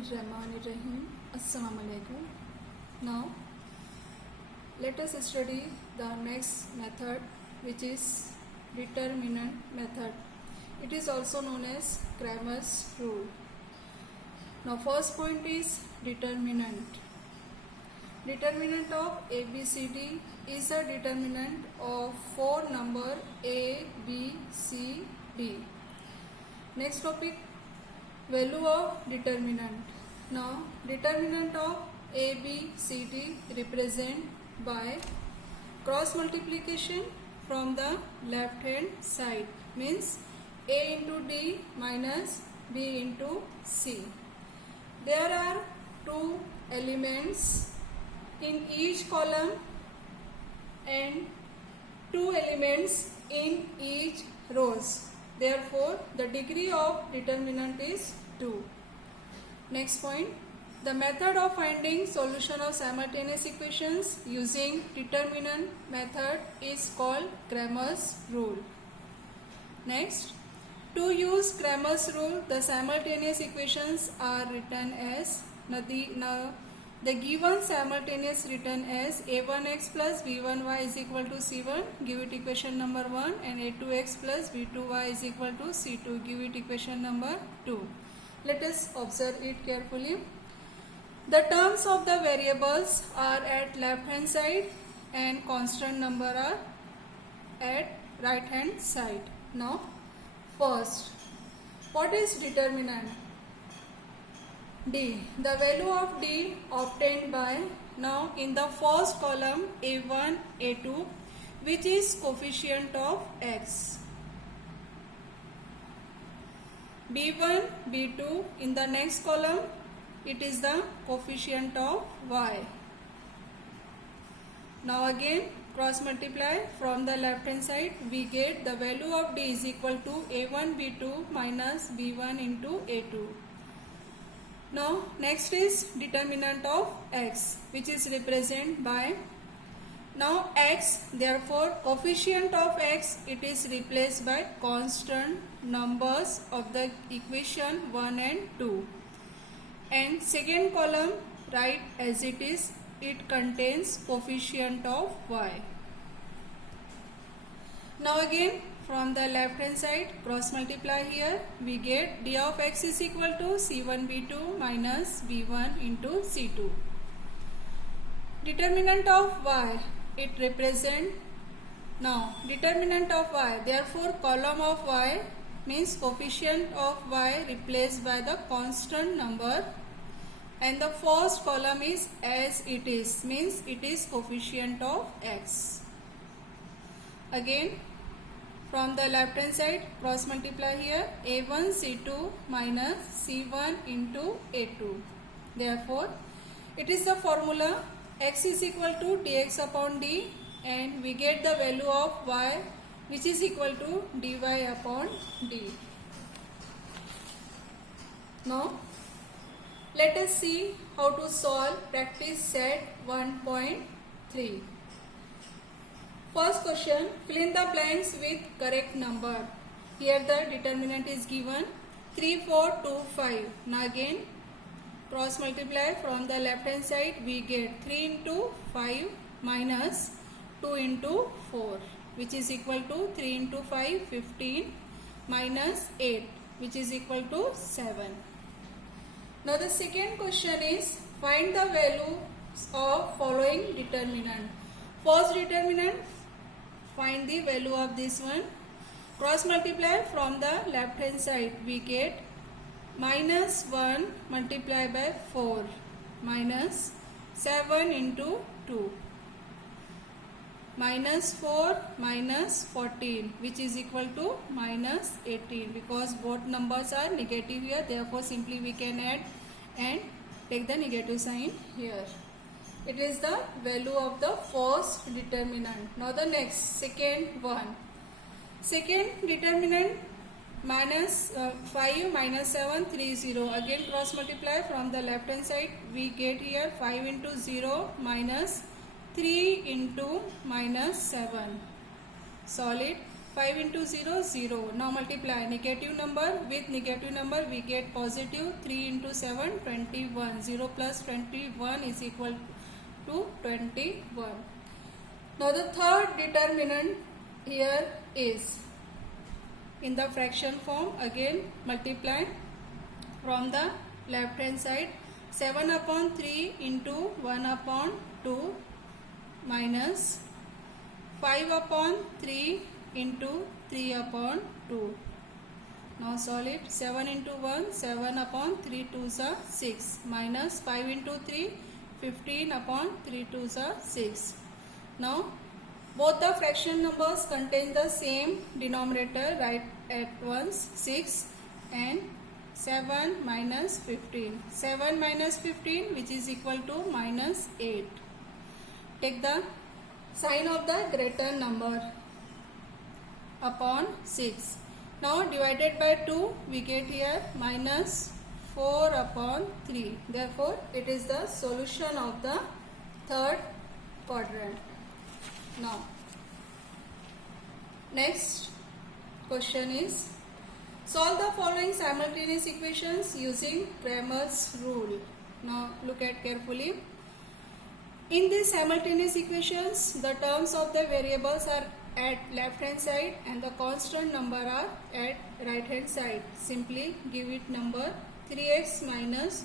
Bismillahirrahmanirrahim. Assalamu alaikum. Now, let us study the next method, which is determinant method. It is also known as Cramer's rule. Now, first point is determinant. Determinant of ABCD is a determinant of four number A, B, C, D. Next topic, value of determinant. Now, determinant of A, B, C, D represent by cross multiplication from the left hand side, means A into D minus B into C. There are two elements in each column and two elements in each rows. Therefore, the degree of determinant is 2. Next point, the method of finding solution of simultaneous equations using determinant method is called Cramer's rule. Next, to use Cramer's rule, the simultaneous equations are written as the given simultaneous written as a1x plus b1y is equal to c1, give it equation number 1, and a2x plus b2y is equal to c2, give it equation number 2. Let us observe it carefully. The terms of the variables are at left hand side and constant number are at right hand side. Now, first, what is determinant? D. The value of D obtained by, now in the first column A1, A2, which is coefficient of X. B1, B2, in the next column it is the coefficient of Y. Now again cross multiply from the left hand side, we get the value of D is equal to A1, B2 minus B1 into A2. Now next is determinant of X, which is represented by, now X, therefore coefficient of X, it is replaced by constant numbers of the equation 1 and 2. And second column write as it is, it contains coefficient of Y. Now again from the left hand side cross multiply here, we get D of X is equal to C1 B2 minus B1 into C2. Determinant of Y, it represent, now determinant of Y, therefore column of Y means coefficient of Y replaced by the constant number, and the first column is as it is, means it is coefficient of X. Again from the left hand side cross multiply here, A1 C2 minus C1 into A2. Therefore, it is the formula X is equal to dx upon d, and we get the value of Y, which is equal to dy upon d. Now, let us see how to solve practice set 1.3. First question, fill in the blanks with correct number. Here the determinant is given 3, 4, 2, 5. Now again cross multiply from the left hand side, we get 3 into 5 minus 2 into 4, which is equal to 3 into 5, 15 minus 8, which is equal to 7. Now the second question is, find the values of following determinant. First determinant, find the value of this one. Cross multiply from the left hand side, we get minus 1 multiplied by 4 minus 7 into 2 minus 4 minus 14, which is equal to minus 18, because both numbers are negative here, therefore simply we can add and take the negative sign here. It is the value of the first determinant. Now the next, second one. Second determinant, minus 5 minus 7, 3, 0. Again cross multiply from the left hand side, we get here 5 into 0 minus 3 into minus 7. Solve it. 5 into 0, 0. Now multiply negative number with negative number, we get positive. 3 into 7, 21. 0 plus 21 is equal to 21. Now the third determinant here is in the fraction form. Again multiply from the left hand side. 7 upon 3 into 1 upon 2 minus 5 upon 3 into 3 upon 2. Now solve it. 7 into 1, 7 upon 3 2s are 6, minus 5 into 3, 15 upon 3 2s are 6. Now both the fraction numbers contain the same denominator. Write at once. 6 and 7 minus 15. 7 minus 15, which is equal to minus 8. Take the sign of the greater number upon 6. Now divided by 2, we get here minus 4 upon 3. Therefore, it is the solution of the third quadrant. Now, next question is, solve the following simultaneous equations using Cramer's rule. Now look at carefully. In these simultaneous equations, the terms of the variables are at left hand side and the constant number are at right hand side. Simply give it number. 3x minus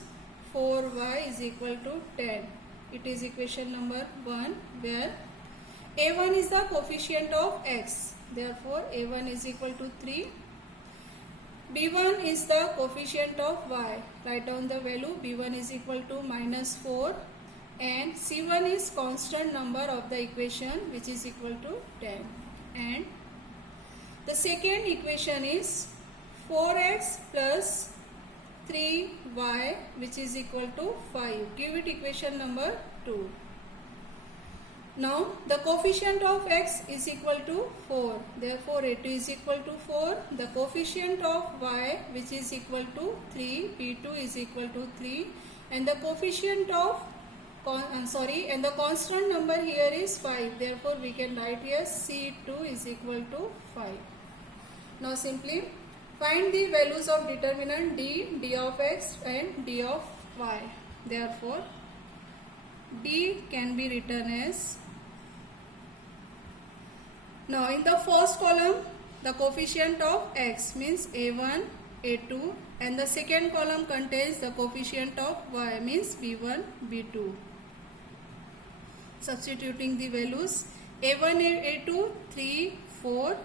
4y is equal to 10. It is equation number 1, where a1 is the coefficient of x. Therefore, a1 is equal to 3. b1 is the coefficient of y. Write down the value. b1 is equal to minus 4. And c1 is constant number of the equation, which is equal to 10. And the second equation is 4x plus 3y, which is equal to 5. Give it equation number 2. Now the coefficient of x is equal to 4. Therefore a2 is equal to 4. The coefficient of y, which is equal to 3, b2 is equal to 3. And the coefficient of and the constant number here is 5. Therefore we can write here C2 is equal to 5. Now simply find the values of determinant d, d of x and d of y. Therefore d can be written as, now in the first column the coefficient of x means a1, a2, and the second column contains the coefficient of y means b1, b2. Substituting the values, a1, a2, 3, 4,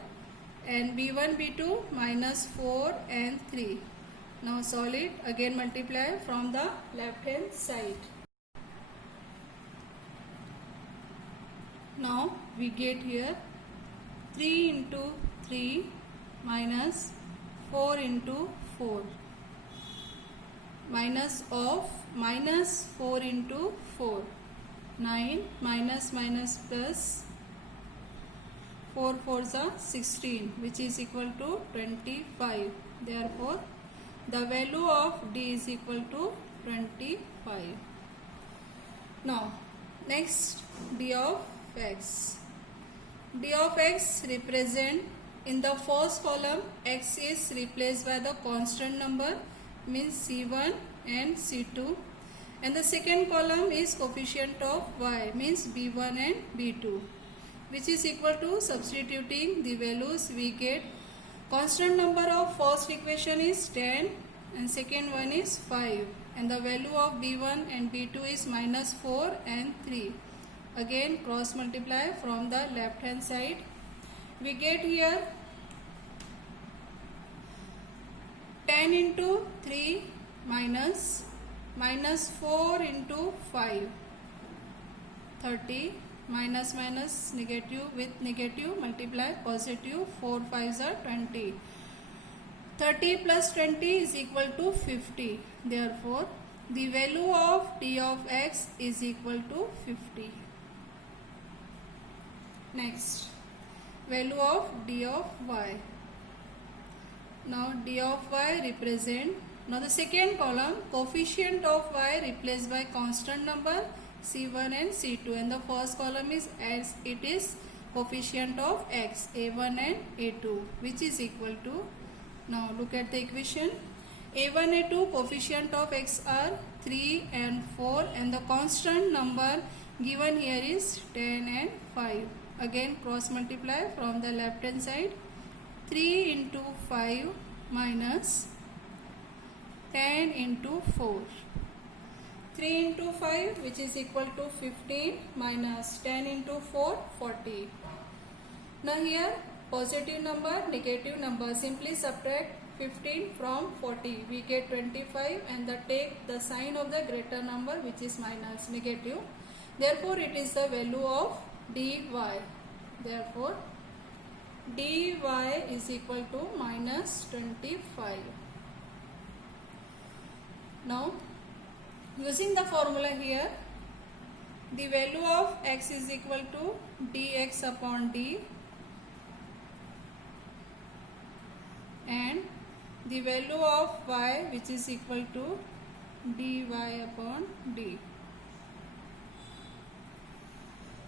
and b1, b2, minus 4 and 3. Now solve it. Again multiply from the left hand side. Now we get here 3 into 3 minus 4 into 4, minus of minus 4 into 4. 9 minus minus plus 4 4s are 16, which is equal to 25. Therefore the value of d is equal to 25. Now next, d of x. d of x represent, in the first column x is replaced by the constant number means c1 and c2. And the second column is coefficient of y means b1 and b2, which is equal to, substituting the values, we get constant number of first equation is 10 and second one is 5, and the value of b1 and b2 is minus 4 and 3. Again cross multiply from the left hand side. We get here 10 into 3 minus 4 into 5, 30, minus minus negative with negative multiply positive, 4 5s are 20. 30 plus 20 is equal to 50. Therefore the value of d of x is equal to 50. Next, value of d of y. Now d of y represent, now the second column coefficient of y replaced by constant number c1 and c2, and the first column is as it is coefficient of x, a1 and a2, which is equal to, now look at the equation, a1 a2 coefficient of x are 3 and 4 and the constant number given here is 10 and 5. Again cross multiply from the left hand side, 3 into 5 minus 10 into 4. 3 into 5 which is equal to 15 minus 10 into 4, 40. Now here positive number, negative number, simply subtract 15 from 40. We get 25 and take the sign of the greater number which is minus, negative. Therefore it is the value of dy. Therefore dy is equal to minus 25. Now using the formula here, the value of x is equal to dx upon d and the value of y which is equal to dy upon d.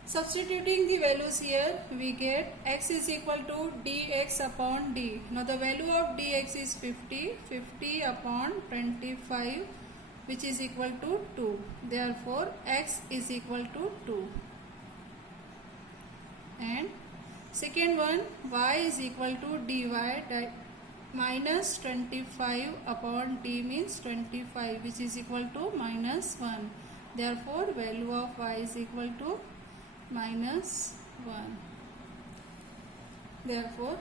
Substituting the values here, we get x is equal to dx upon d. Now the value of dx is 50, 50 upon 25 which is equal to 2. Therefore x is equal to 2. And second one, y is equal to dy, minus 25 upon d means 25 which is equal to minus 1. Therefore value of y is equal to minus 1. Therefore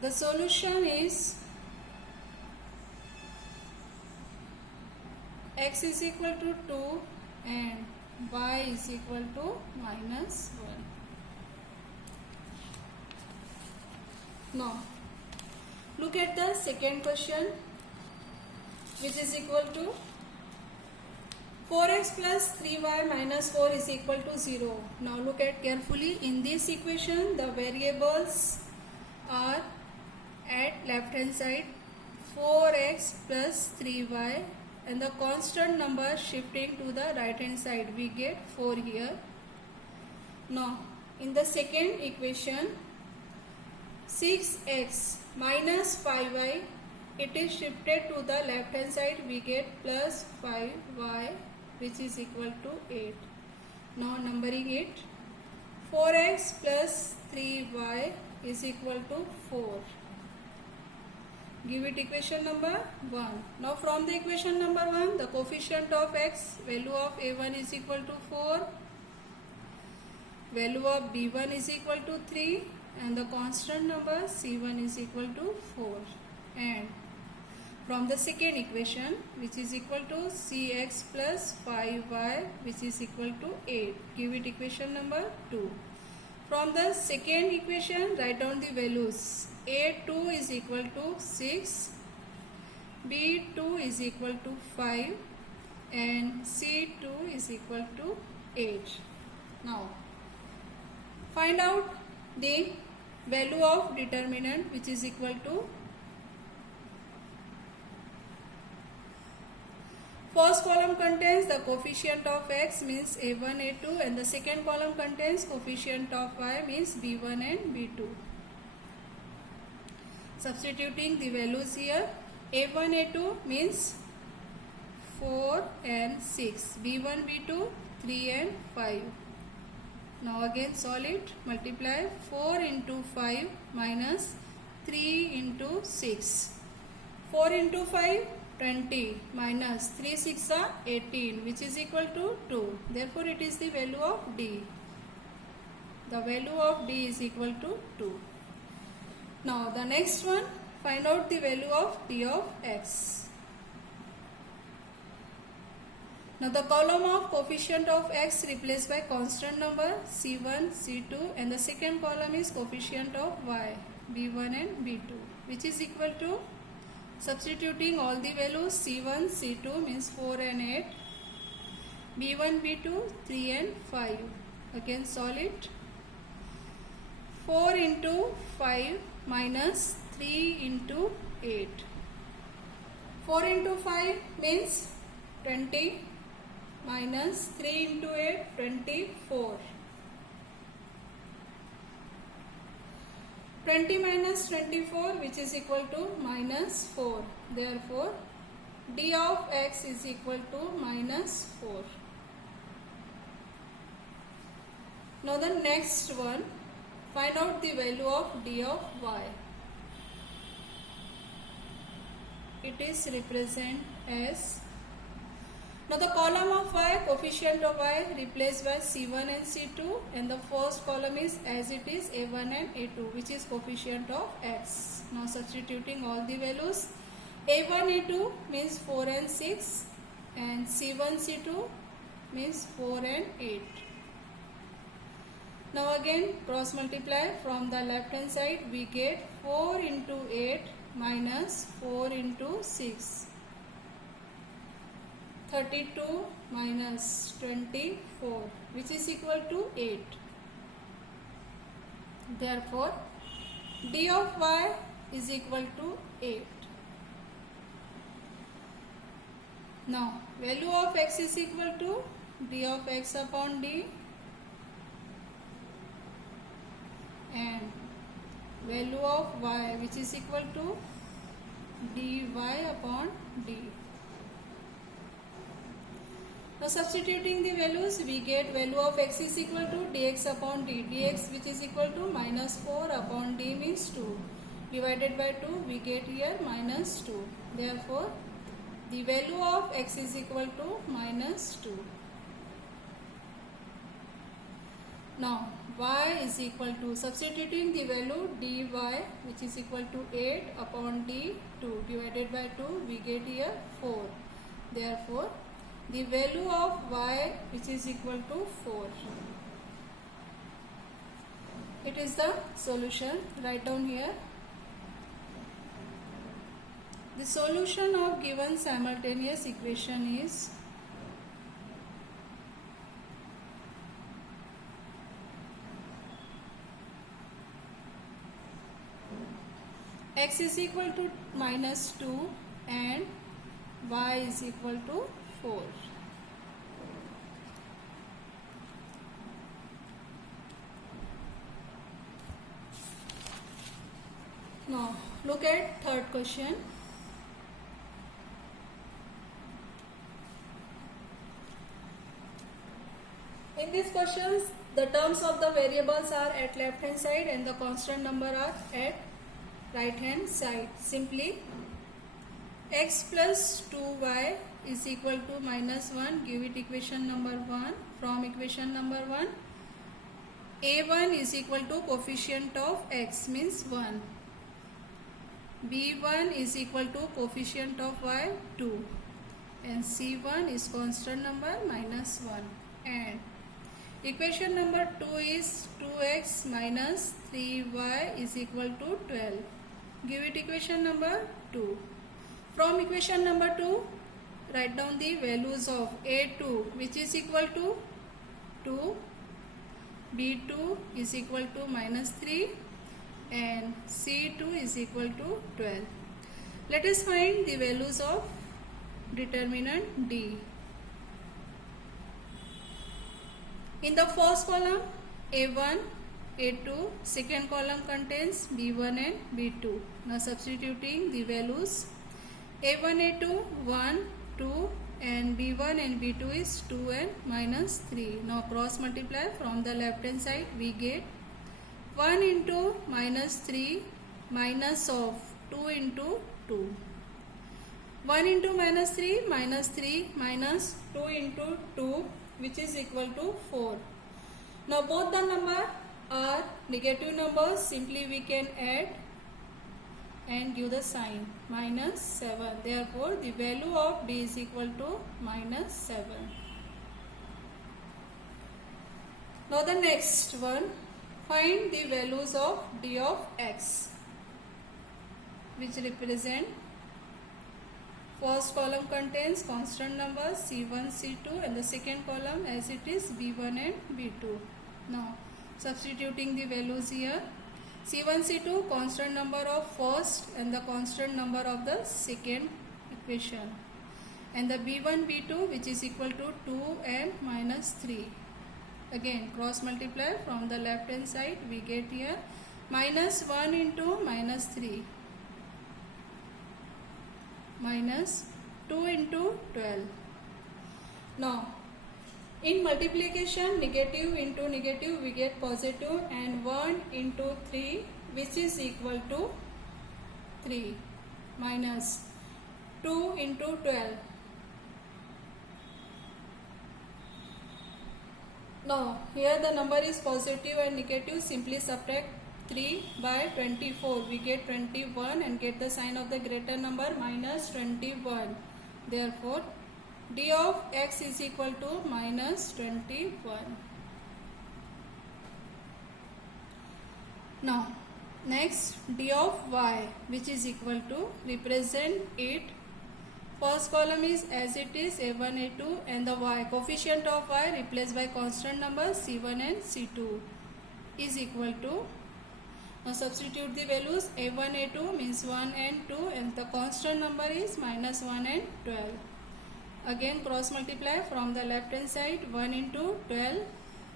the solution is x is equal to 2 and y is equal to minus 1. Now look at the second question which is equal to 4x plus 3y minus 4 is equal to 0. Now look at carefully. In this equation the variables are at left hand side 4x plus 3y and the constant number shifting to the right hand side, we get 4 here. Now in the second equation 6x minus 5y, it is shifted to the left hand side, we get plus 5y which is equal to 8. Now numbering it, 4x plus 3y is equal to 4. Give it equation number 1. Now from the equation number 1, the coefficient of x, value of a1 is equal to 4, value of b1 is equal to 3 and the constant number c1 is equal to 4. And from the second equation which is equal to cx plus 5y which is equal to 8. Give it equation number 2. From the second equation write down the values. a2 is equal to 6, b2 is equal to 5 and c2 is equal to 8. Now find out the value of determinant which is equal to, first column contains the coefficient of x means a1 a2 and the second column contains coefficient of y means b1 and b2. Substituting the values here, a1 a2 means 4 and 6, b1 b2 3 and 5. Now again solve it, multiply 4 into 5 minus 3 into 6. 4 into 5, 20 minus 3 6 are 18 which is equal to 2. Therefore it is the value of d. The value of d is equal to 2. Now the next one, find out the value of d of x. Now the column of coefficient of x replaced by constant number c1, c2 and the second column is coefficient of y, b1 and b2 which is equal to, substituting all the values, c1, c2 means 4 and 8, b1, b2 3 and 5. Again solve it, 4 into 5 minus 3 into 8. 4 into 5 means 20 minus 3 into 8, 24. 20 minus 24, which is equal to minus 4. Therefore, d of x is equal to minus 4. Now the next one, find out the value of d of y. It is represent as, now the column of y, coefficient of y replaced by c1 and c2, and the first column is as it is a1 and a2, which is coefficient of x. Now substituting all the values, a1 a2 means 4 and 6, and c1 c2 means 4 and 8. Now again cross multiply. From the left hand side we get 4 into 8 minus 4 into 6. 32 minus 24, which is equal to 8. Therefore, d of y is equal to 8. Now, value of x is equal to d of x upon d, and value of y, which is equal to dy upon d. Now substituting the values, we get value of x is equal to dx upon d. Dx, which is equal to minus 4 upon d means 2. Divided by 2, we get here minus 2. Therefore, the value of x is equal to minus 2. Now, y is equal to, substituting the value dy, which is equal to 8 upon d, 2 divided by 2, we get here 4. Therefore, the value of y, which is equal to 4. It is the solution. Write down here. The solution of given simultaneous equation is x is equal to minus 2 and y is equal to 4. Now look at third question. In these questions, the terms of the variables are at left hand side and the constant number are at right hand side. Simply x plus 2y is equal to minus 1. Give it equation number 1. From equation number 1, a1 is equal to coefficient of x means 1. b1 is equal to coefficient of y 2. And c1 is constant number minus 1. And equation number 2 is 2x minus 3y is equal to 12. Give it equation number 2. From equation number 2, write down the values of a2, which is equal to 2, b2 is equal to minus 3, and c2 is equal to 12. Let us find the values of determinant d. In the first column, a1, a2, second column contains b1 and b2. Now substituting the values, a1, a2, 1, 2, and b1 and b2 is 2 and minus 3. Now cross multiply. From the left hand side we get 1 into minus 3 minus of 2 into 2. 1 into minus 3 minus 3 minus 2 into 2, which is equal to 4. Now both the number are negative numbers. Simply we can add and give the sign minus 7. Therefore, the value of d is equal to minus 7. Now the next one, find the values of d of x, which represent, first column contains constant numbers c1, c2, and the second column as it is b1 and b2. Now substituting the values here, c1, c2 constant number of first and the constant number of the second equation, and the b1, b2 which is equal to 2 and minus 3. Again cross multiply. From the left hand side we get here minus 1 into minus 3 minus 2 into 12. Now in multiplication, negative into negative we get positive, and 1 into 3 which is equal to 3 minus 2 into 12. Now here the number is positive and negative, simply subtract 3 by 24, we get 21 and get the sign of the greater number minus 21. Therefore d of x is equal to minus 21. Now next d of y, which is equal to, represent it. First column is as it is a1 a2, and the y coefficient of y replaced by constant numbers c1 and c2 is equal to, now substitute the values. A1 a2 means 1 and 2, and the constant number is minus 1 and 12. Again cross multiply from the left hand side, 1 into 12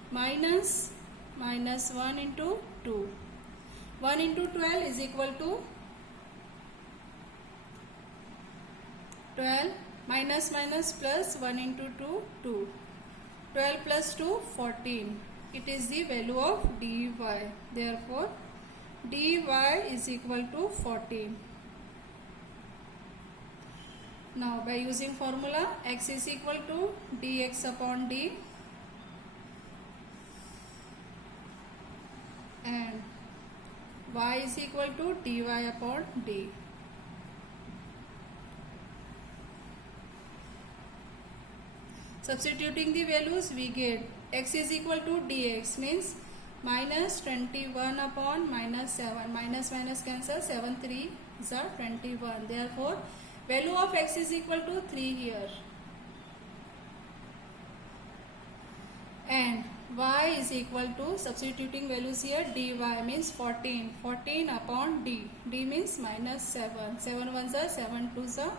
minus 1 into 2. 1 into 12 is equal to 12 minus plus 1 into 2 2. 12 plus 2 14. It is the value of dy. Therefore dy is equal to 14. Now by using formula, x is equal to dx upon d, and y is equal to dy upon d. Substituting the values, we get x is equal to dx means minus 21 upon minus 7. Minus minus cancel, 7 3 is 21. Therefore value of x is equal to 3 here, and y is equal to, substituting values here, dy means 14 upon d. D means minus 7. 7 ones are 7 twos are,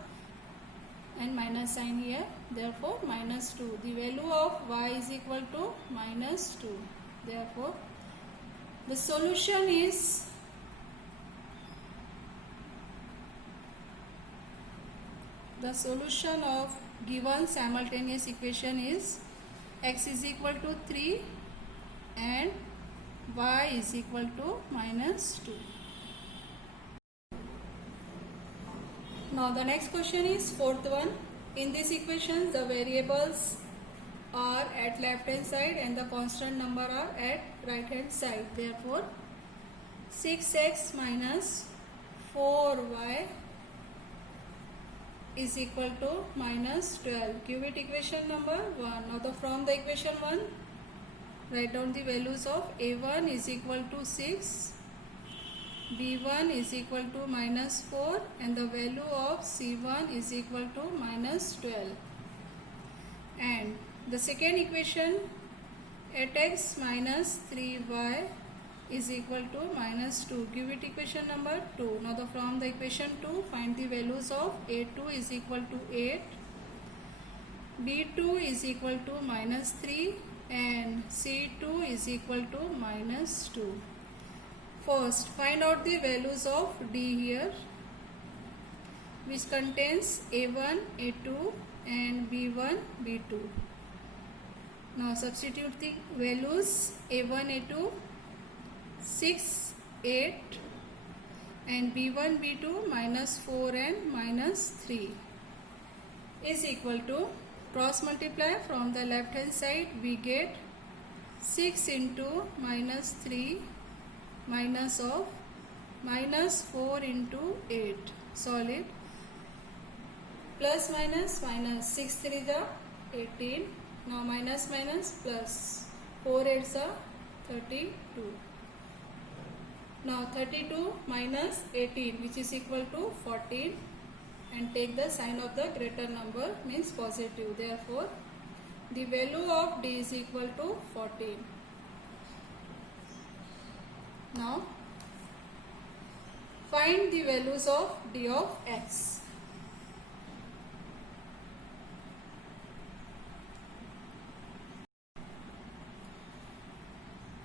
and minus sign here. Therefore minus 2. The value of y is equal to minus 2. Therefore the solution is of given simultaneous equation is x is equal to 3 and y is equal to minus 2. Now the next question is fourth one. In this equation the variables are at left hand side and the constant number are at right hand side. Therefore 6x minus 4y is equal to minus 12. Give it equation number 1. Now from the equation 1, write down the values of a1 is equal to 6, b1 is equal to minus 4, and the value of c1 is equal to minus 12. And the second equation, 8x minus 3y is equal to minus 2. Give it equation number 2. Now from the equation 2, find the values of a2 is equal to 8, b2 is equal to minus 3, and c2 is equal to minus 2. First find out the values of d here, which contains a1, a2 and b1, b2. Now substitute the values. A1, a2 6, 8, and b1, b2 minus 4 and minus 3 is equal to, cross multiply from the left hand side, we get 6 into minus 3 minus of minus 4 into 8. Solve it. Plus minus 6 3 is 18. Now minus plus 4 8s are 32. Now 32 minus 18, which is equal to 14, and take the sign of the greater number, means positive. Therefore the value of d is equal to 14. Now find the values of d of x.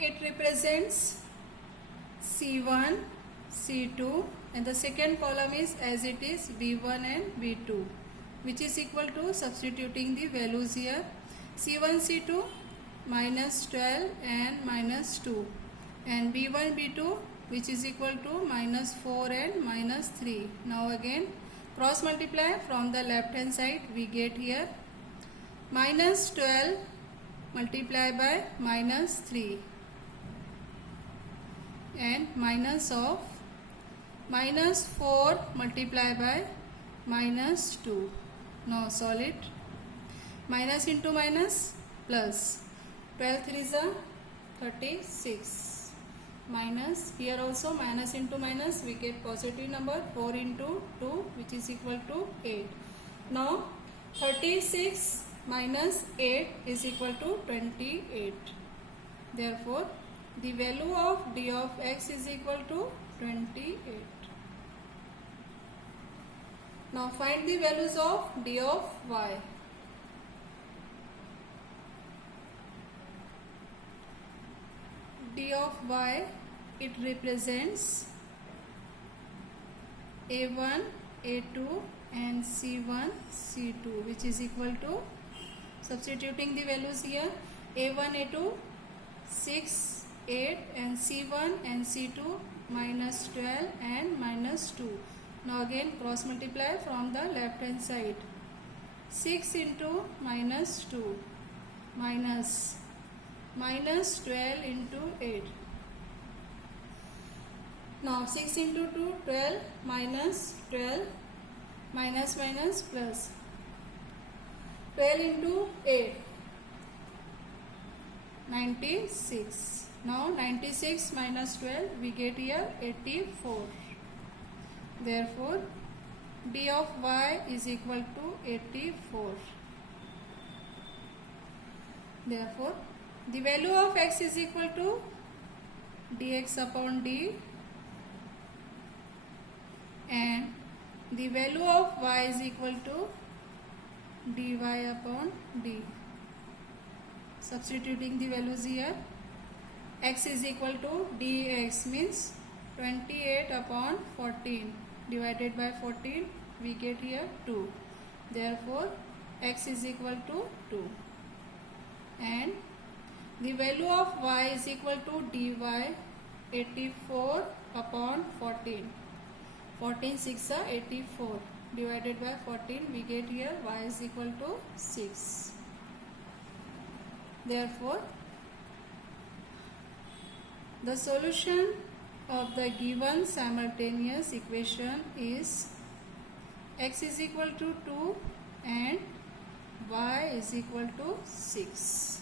It represents C1, C2, and the second column is as it is B1 and B2, which is equal to, substituting the values here, C1, C2 minus 12 and minus 2, and B1, B2 which is equal to minus 4 and minus 3. Now again cross multiply from the left hand side, we get here minus 12 multiplied by minus 3 and minus of minus 4 multiplied by minus 2. Now solve it. Minus into minus plus. 12 3s are 36. Minus, here also minus into minus, we get positive number 4 into 2 which is equal to 8. Now 36 minus 8 is equal to 28. Therefore the value of d of x is equal to 28. Now find the values of d of y. D of y, it represents a1, a2 and c1, c2, which is equal to, substituting the values here, a1, a2 6, 8 and c1 and c2 minus 12 and minus 2. Now again cross multiply from the left hand side. 6 into minus 2 minus 12 into 8. Now 6 into 2, 12 minus 12 minus minus plus 12 into 8, 96. Now 96 minus 12, we get here 84. Therefore d of y is equal to 84. Therefore the value of x is equal to dx upon d, and the value of y is equal to dy upon d. Substituting the values here, x is equal to dx means 28 upon 14 divided by 14, we get here 2. Therefore x is equal to 2, and the value of y is equal to dy 84 upon 14. 14 6 are 84 divided by 14, we get here y is equal to 6. Therefore the solution of the given simultaneous equation is x is equal to 2 and y is equal to 6.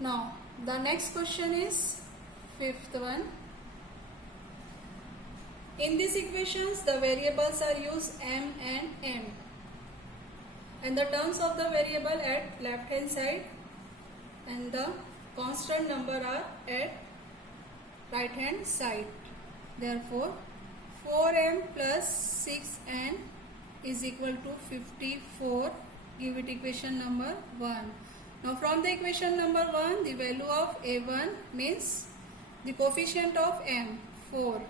Now the next question is fifth one. In these equations the variables are used m and n, and the terms of the variable at left hand side and the constant number are at right hand side. Therefore 4m plus 6n is equal to 54. Give it equation number 1. Now from the equation number 1, the value of a1 means the coefficient of m 4,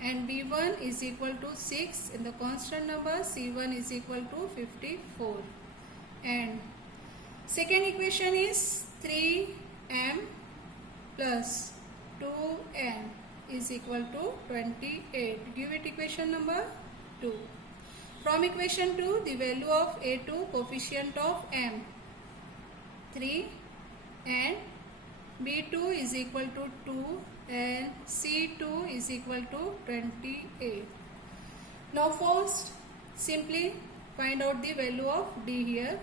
and b1 is equal to 6, and the constant number c1 is equal to 54. And second equation is 3m plus 2n is equal to 28. Give it equation number 2. From equation 2, the value of a2, coefficient of m 3, and b2 is equal to 2 and c2 is equal to 28. Now first simply find out the value of d here,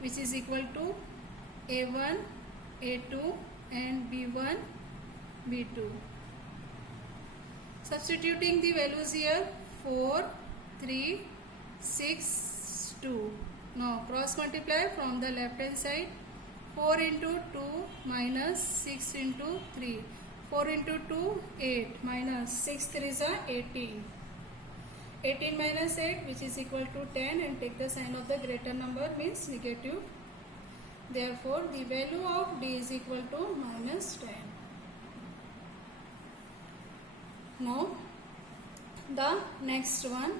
which is equal to a1, a2 and b1, b2. Substituting the values here, 4, 3, 6, 2. Now cross multiply from the left hand side. 4 into 2 minus 6 into 3. 4 into 2, 8 minus 6 3s are 18. 18 minus 8 which is equal to 10 and take the sign of the greater number means negative. Therefore, the value of d is equal to minus 10. Now, the next one.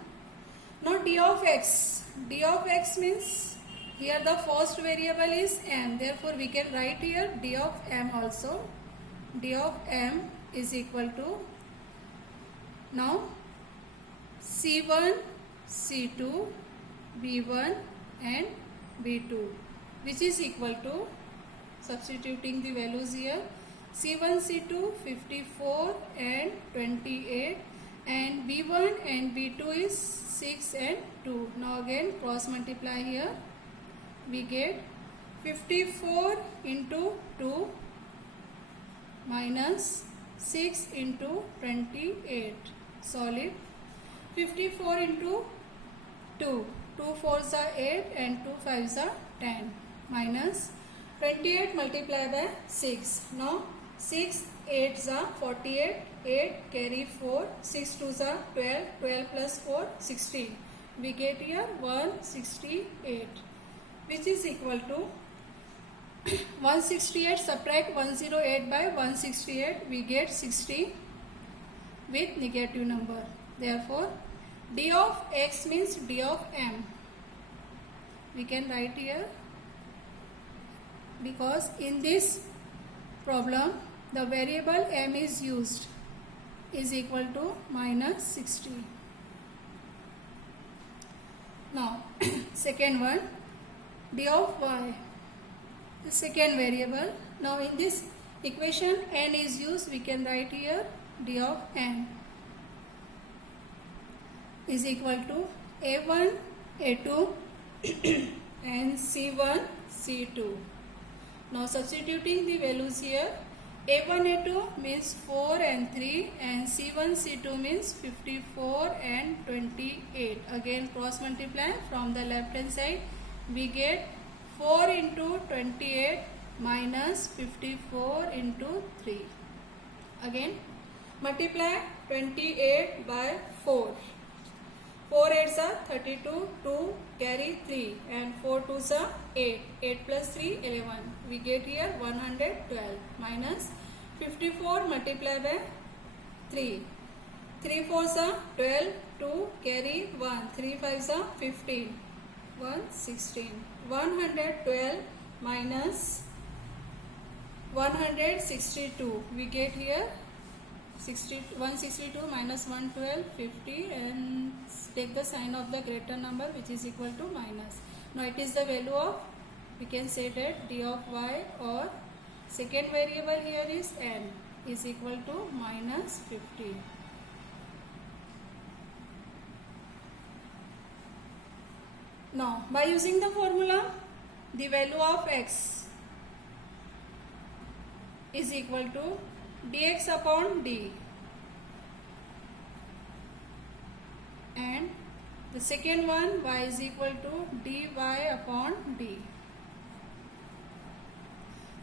Now, d of x. D of x means here the first variable is m. Therefore, we can write here d of m also. D of m is equal to, now, c1, c2, b1 and b2, which is equal to, substituting the values here, c1, c2 54 and 28 and b1 and b2 is 6 and 2. Now again cross multiply here, we get 54 into 2 minus 6 into 28, solid. 54 into 2, 2 4s are 8 and 2 5s are 10, minus 28 multiplied by 6. Now 6 8s are 48, 8 carry 4, 6 2s are 12, 12 plus 4 16. We get here 168, which is equal to 168, subtract 108 by 168, we get 60 with negative number. Therefore, d of x means d of m. We can write here, because in this problem the variable m is used, is equal to minus 60. Now, second one, d of y, the second variable. Now, in this equation n is used, we can write here d of n is equal to a1, a2 and c1, c2. Now, substituting the values here, a1, a2 means 4 and 3 and c1, c2 means 54 and 28. Again cross multiply from the left hand side, we get 4 into 28 minus 54 into 3. Again multiply 28 by 4. 4 8s are 32, 2 carry 3 and 4 2s are 8, 8 plus 3 11. We get here 112 minus 54 multiplied by 3. 3 4s are 12, 2 carry 1, 3 5s are 15, 116. 112 minus 162. We get here 162 minus 112, 50, and take the sign of the greater number which is equal to minus. Now it is the value of, we can say that d of y, or second variable here is n, is equal to minus 50. Now by using the formula, the value of x is equal to dx upon d, and the second one y is equal to dy upon d.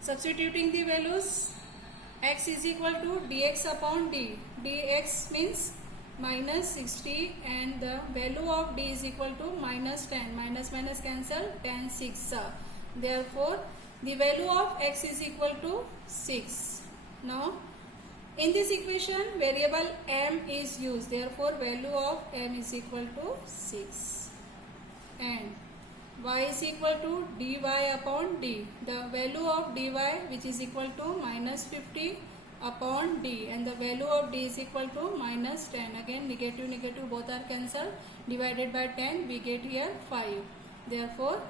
Substituting the values, x is equal to dx upon d. Dx means minus 60 and the value of d is equal to minus 10. Minus minus cancel, 10 6. Therefore, the value of x is equal to 6. Now, in this equation, variable m is used. Therefore, value of m is equal to 6. And y is equal to dy upon d. The value of dy, which is equal to minus 50 upon d, and the value of d is equal to minus 10. Again negative negative both are cancelled, divided by 10 we get here 5. Therefore,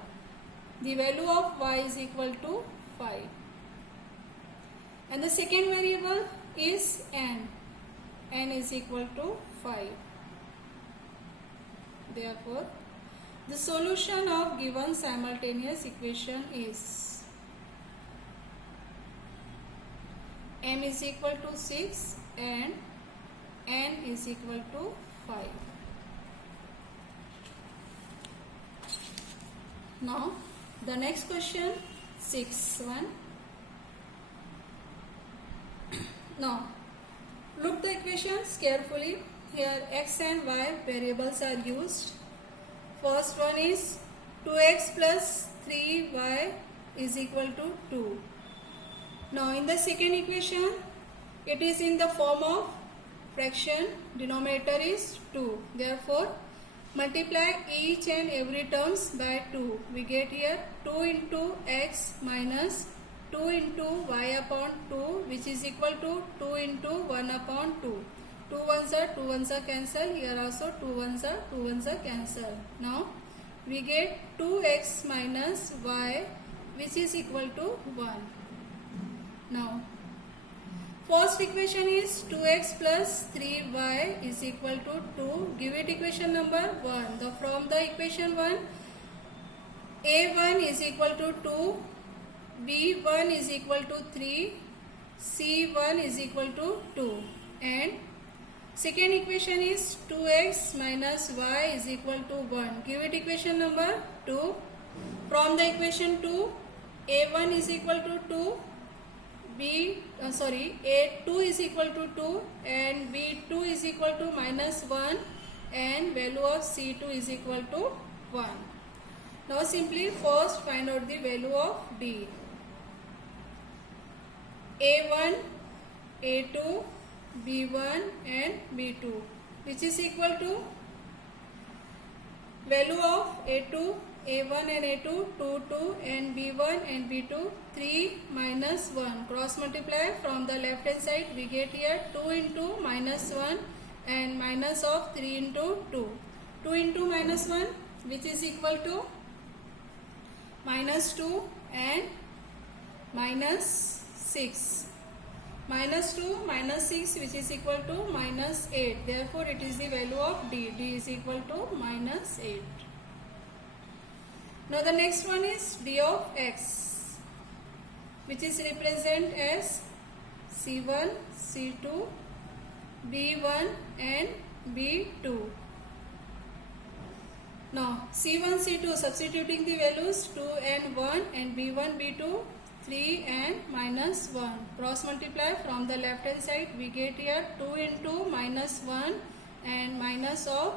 the value of y is equal to 5. And the second variable is n. N is equal to 5. Therefore, the solution of given simultaneous equation is m is equal to 6 and n is equal to 5. Now, the next question, 6th one. Now, look the equations carefully. here x and y variables are used. First one is 2x plus 3y is equal to 2. Now in the second equation, it is in the form of fraction, denominator is 2. Therefore, multiply each and every terms by 2. We get here 2 into x minus 2 into y upon 2, which is equal to 2 into 1 upon 2. 2 ones are cancel. Here also 2 ones are cancel. Now we get 2x minus y, which is equal to 1. Now first equation is 2x plus 3y is equal to 2. Give it equation number 1. From the equation 1, a1 is equal to 2, b1 is equal to 3, c1 is equal to 2, and second equation is 2x minus y is equal to 1. Give it equation number 2. From the equation 2, a1 is equal to 2, a2 is equal to 2 and b2 is equal to minus 1 and value of c2 is equal to 1. Now simply first find out the value of d. a1, a2, b1 and b2, which is equal to value of a2, a1 and a2, 2, 2 and b1 and b2, 3 minus 1. Cross multiply from the left hand side, we get here 2 into minus 1 and minus of 3 into 2. 2 into minus 1, which is equal to minus 2 and minus 6. Minus 2 minus 6, which is equal to minus 8. Therefore, it is the value of d. d is equal to minus 8. Now the next one is d of x, which is represent as c1, c2, b1 and b2. Now c1, c2, substituting the values 2 and 1 and b1, b2, 3 and minus 1. Cross multiply from the left hand side, we get here 2 into minus 1 and minus of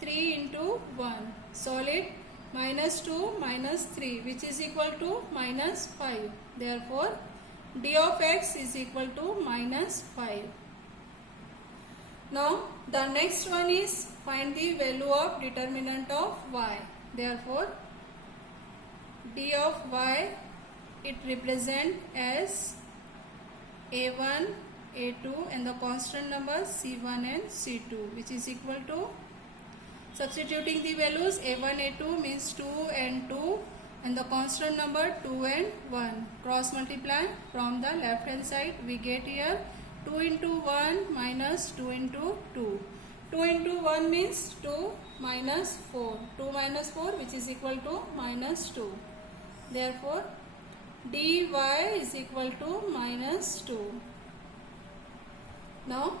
3 into 1. Solid minus 2 minus 3, which is equal to minus 5. Therefore, d of x is equal to minus 5. Now the next one is find the value of determinant of y. Therefore, d of y, it represent as a1, a2 and the constant numbers c1 and c2, which is equal to, substituting the values a1, a2 means 2 and 2 and the constant number 2 and 1. Cross multiply from the left hand side, we get here 2 into 1 minus 2 into 2. 2 into 1 means 2 minus 4. 2 minus 4, which is equal to minus 2. Therefore, dy is equal to minus 2. Now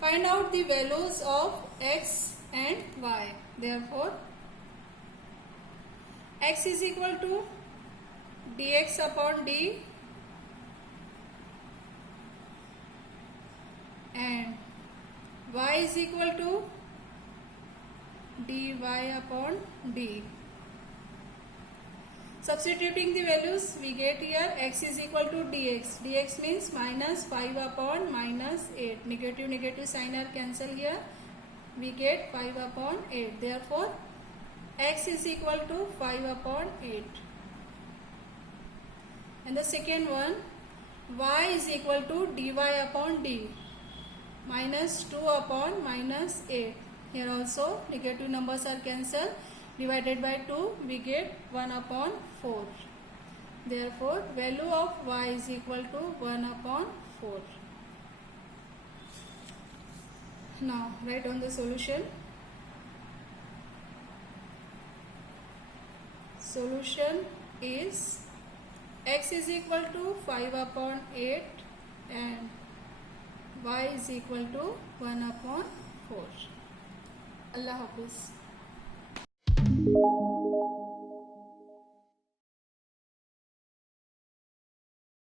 find out the values of x and y. Therefore, x is equal to dx upon d and y is equal to dy upon d. Substituting the values, we get here x is equal to dx. dx means minus 5 upon minus 8. Negative sign are cancel here. We get 5 upon 8. Therefore, x is equal to 5 upon 8. And the second one, y is equal to dy upon d. Minus 2 upon minus 8. Here also negative numbers are cancelled. Divided by 2, we get 1 upon 4. Therefore, value of y is equal to 1 upon 4. Now, write on the solution. Solution is x is equal to 5 upon 8 and y is equal to 1 upon 4. Allah Hafiz.